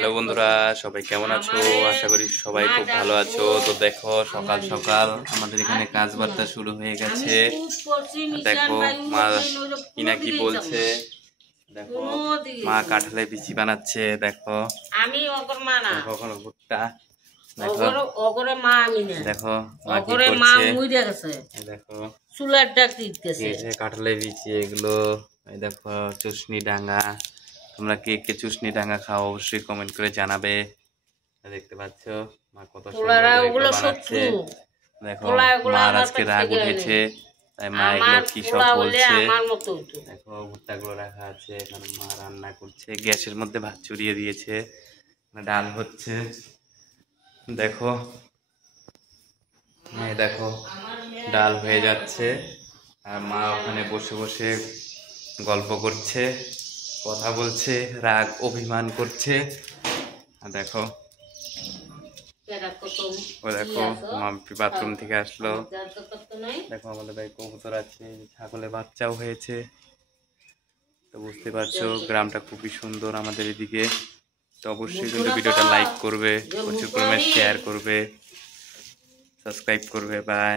Hello বন্ধুরা, সবাই কেমন আছো? আশা করি সবাই খুব ভালো আছো। তো দেখো, সকাল সকাল আমাদের এখানে কাজ বার্তা শুরু হয়ে গেছে। দেখো মা কিনা কি বলছে। দেখো মা কাঁঠালের বিচি বানাচ্ছে। দেখো আমি ওগর মা না, কখনো ভুট্টা। দেখো ওগরে মা আমি না, দেখো মা কি ওগরে মা করছে। মুইরা গেছে, দেখো চুলার ডাক দিতেছে। এই যে কাঁঠালের বিচি এগুলো। এই দেখো চুষনি ডাঙ্গা। তোমরা কে কে চুষনি ডাঙ্গা খাও অবশ্যই কমেন্ট করে জানাবে। দেখতে পাচ্ছ মা কত সুন্দর করে এগুলো বানাচ্ছে। দেখো মার আজকে রাগ উঠেছে, তাই মা এগুলো কি সব বলছে। দেখো ভুট্টাগুলো রাখা আছে, এখানে মা রান্না করছে, গ্যাসের মধ্যে ভাত চড়িয়ে দিয়েছে, ডাল হচ্ছে। দেখো হ্যাঁ, দেখো ডাল হয়ে যাচ্ছে আর মা ওখানে বসে বসে গল্প করছে, কথা বলছে, রাগ অভিমান করছে। আর দেখো ও দেখো মা বাথরুম থেকে আসলো। দেখো আমাদের ভাই কবুতর আছে, ছাগলের বাচ্চাও হয়েছে। তো বুঝতে পারছো গ্রামটা খুবই সুন্দর আমাদের এদিকে। তো অবশ্যই কিন্তু ভিডিওটা লাইক করবে, প্রচুর পরিমাণে শেয়ার করবে, সাবস্ক্রাইব করবে। বাই।